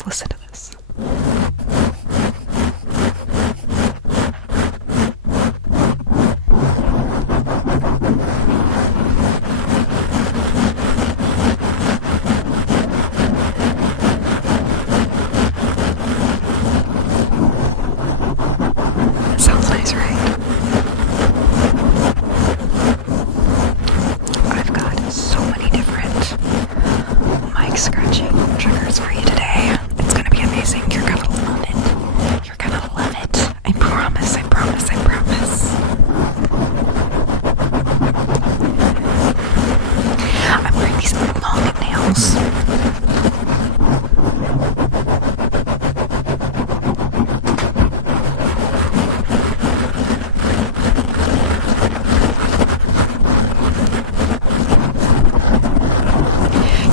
Just listen to this. Sounds nice, right? I've got so many different mic scratching triggers for you today. It's gonna be amazing. You're gonna love it. You're gonna love it. I promise, I promise, I promise. I'm wearing these long nails.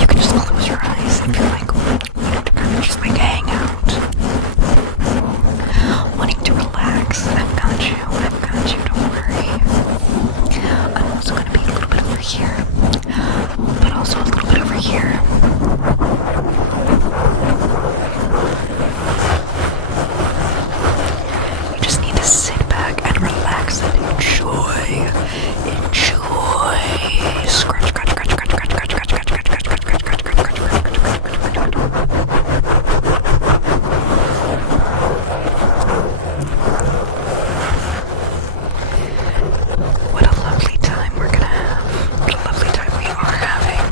You can just close your eyes if you're like, kind of just like hang out, wanting to relax. I've got you, don't worry. I'm also gonna be a little bit over here, but also a little bit over here. You just need to sit back and relax and enjoy. Scratch, scratch, scratch, scratch, scratch, scratch, scratch, scratch, scratch, scratch, scratch, scratch, scratch, scratch, scratch, What a lovely time we're gonna have. What a lovely time we are having.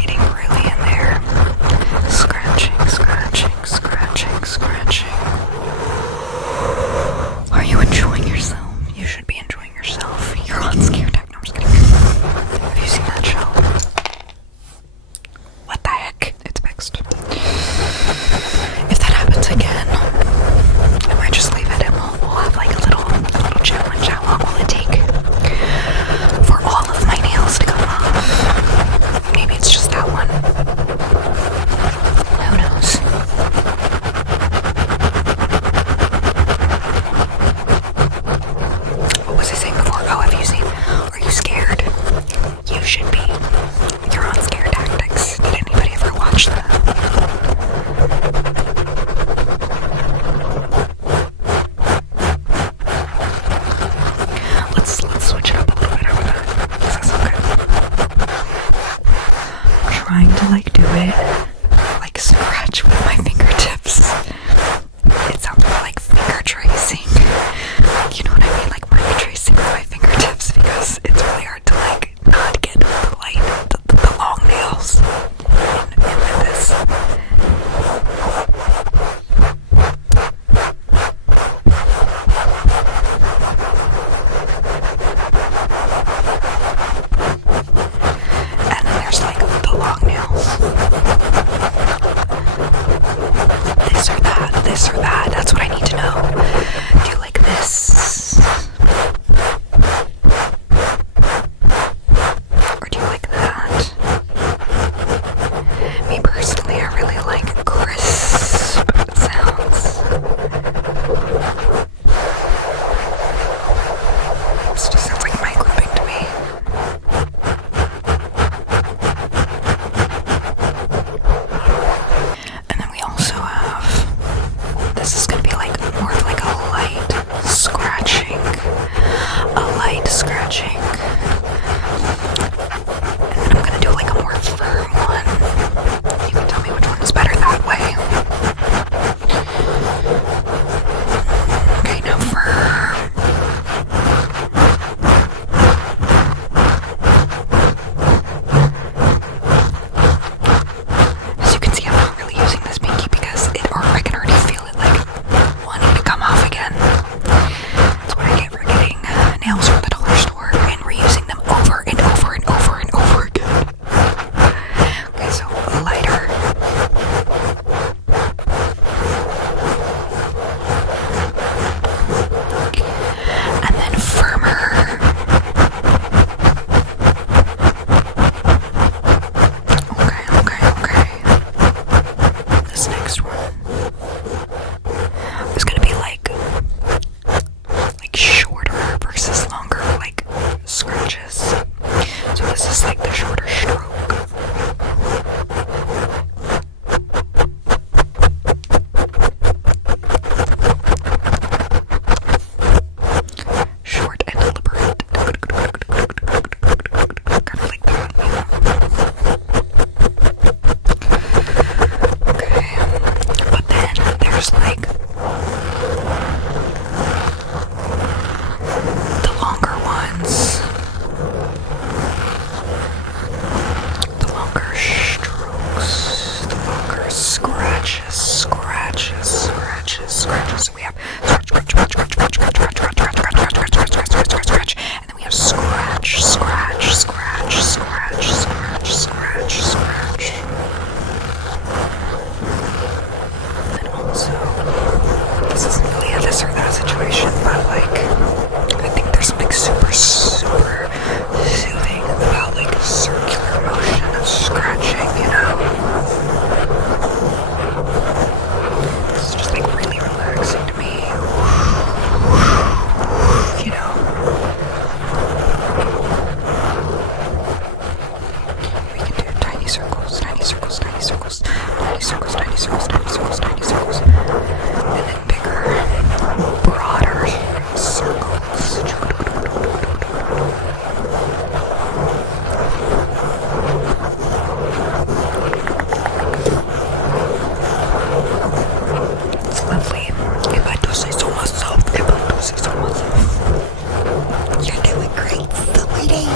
Getting really in there. Scratching, scratching, scratching, scratching. Are you enjoying yourself? You should be enjoying yourself. You're on Scare Tech. No, I'm just kidding. Have you seen that show? What the heck? It's fixed. If that happens again, I might just leave it and we'll have like a little challenge. How long will it take for all of my nails to come off? Maybe it's just that one. Who knows? What was I saying before? Oh, have you seen? Are you scared? You should be. You're on Scare Tactics. Did anybody ever watch that? Let's switch it up a little bit over that. Does that sound good? I'm trying to like do it, like scratch with my fingertips. It sounds more like finger tracing. You know what I mean? Like mic tracing with my fingertips because it's really hard to like not get the long nails in this. And then there's like the long nails. this is like the shorter stroke. Short and deliberate. Kind of like that, you know? Okay. But then there's like the longer ones. The longer strokes. The longer scratches. So we have scratch, and then we have scratch. And also, this isn't really a this or that situation, but like, I think there's something super soothing about like circular motion of scratching, you know? It's just like really relaxing to me. You know? We can do tiny circles. And then bigger, broader circles. It's lovely. If I do say so myself. You're doing great, sweetie.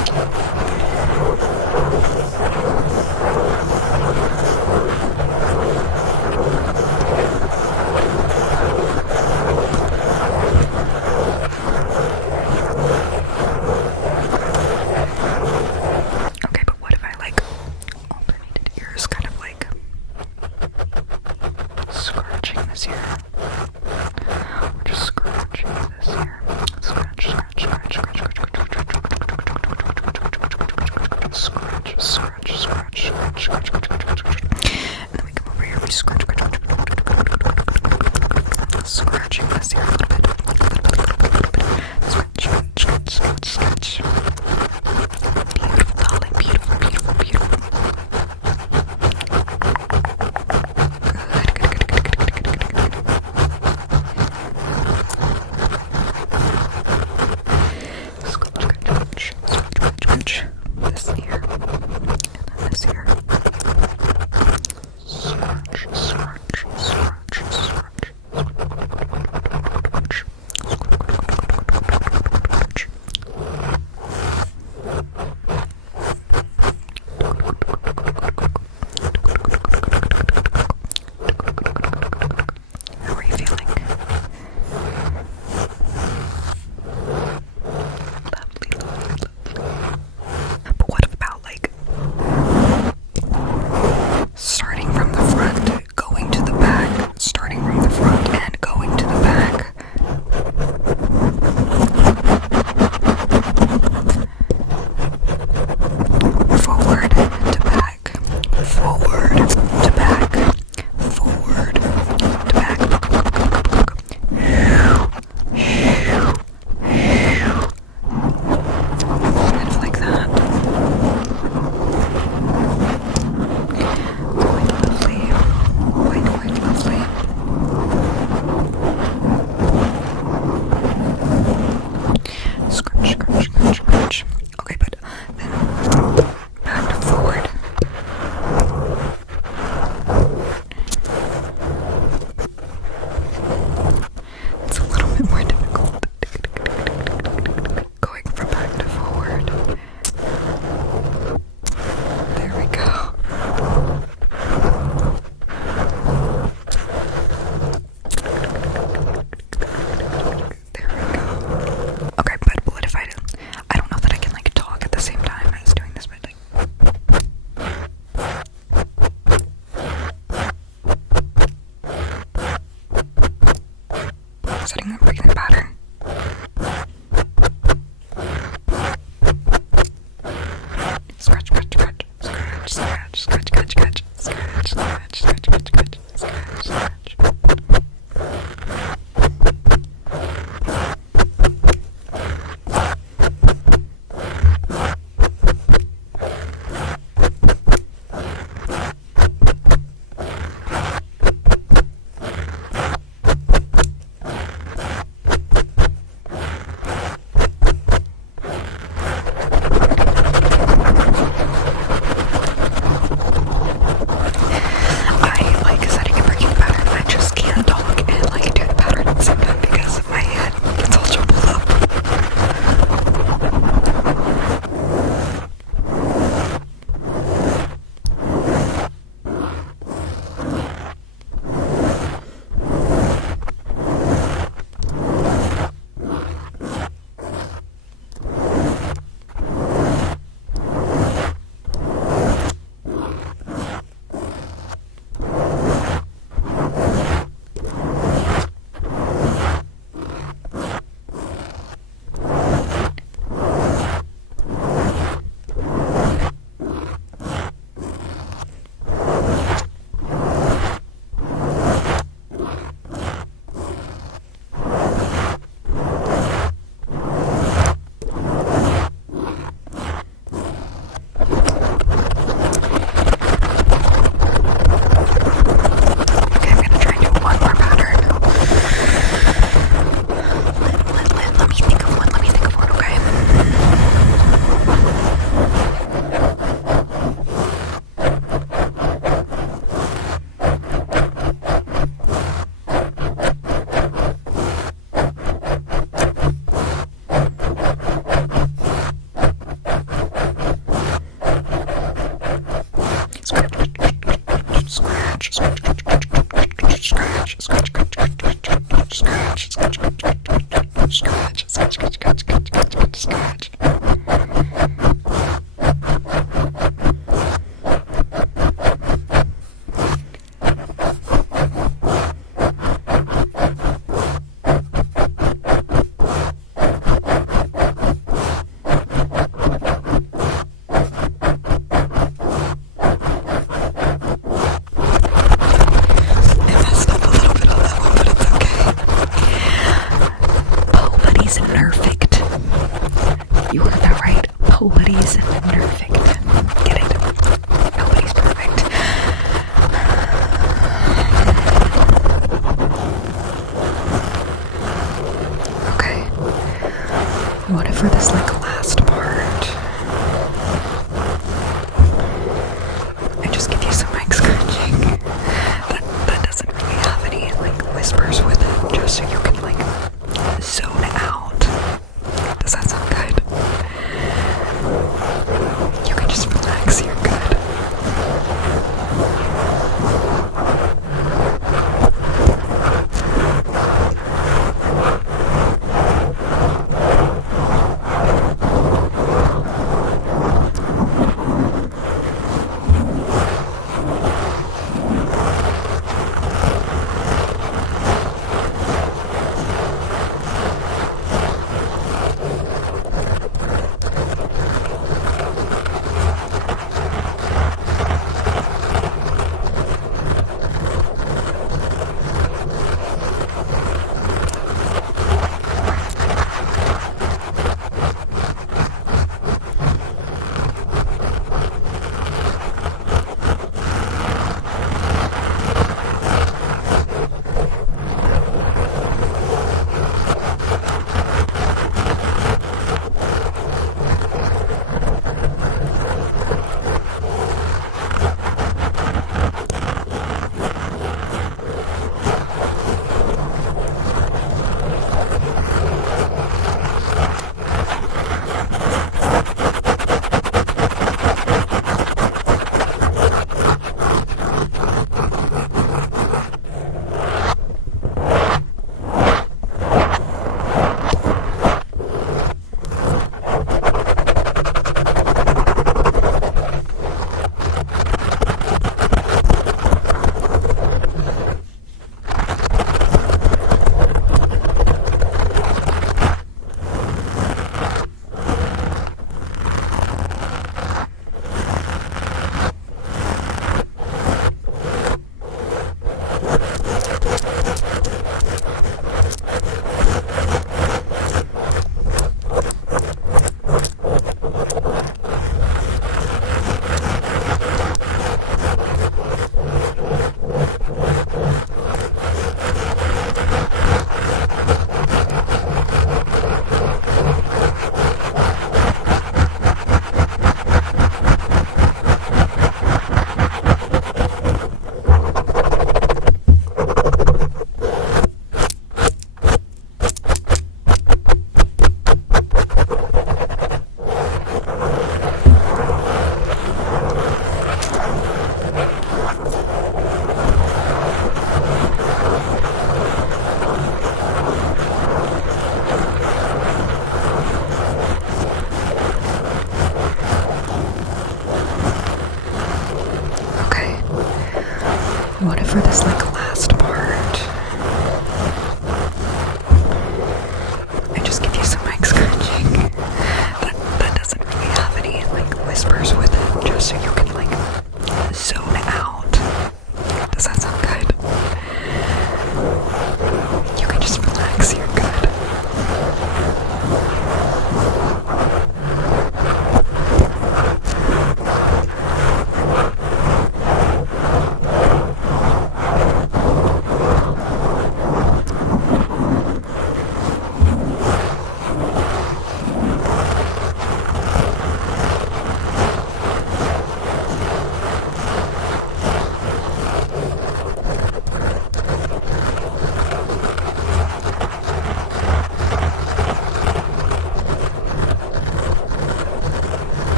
Okay, but what if I like alternated ears, kind of like scratching this ear, or just scratching this ear, scratch, and then we come over here, we scratching this ear a little bit, scratch. Beautiful, darling, beautiful. Good. Scratch. This ear, and then this ear. Scratch. perfect. Get it? Nobody's perfect. Okay. What if for this like last part, I just give you some mic scratching that doesn't really have any like whispers with it, just so you can like zone out. Does that sound good? You can just relax, you're good. What if for this like last part, I just give you some mic scratching that doesn't really have any like whispers with it, just so you can like zone out. Does that sound good? You can just relax, you're good.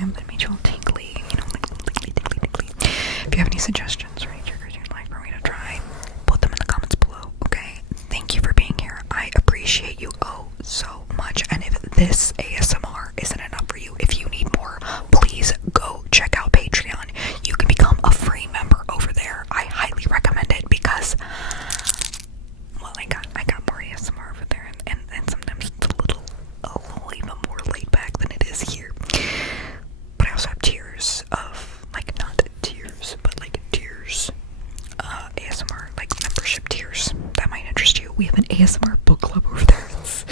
and that made you all tingly, you know, like tingly, tingly, tingly. If you have any suggestions or any triggers you'd like for me to try, put them in the comments below, okay? Thank you for being here. I appreciate you oh so much. And if this ASMR isn't enough for you, if you need more, please go check out Patreon. You can become a free member over there. I highly recommend it because, well, I got more ASMR over there, and sometimes it's a little even more laid back than it is here. But I also have tiers of, like, not tears, but like tiers, ASMR, like membership tiers that might interest you. We have an ASMR book club over there. It's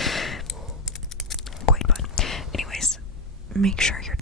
quite fun. Anyways, make sure you're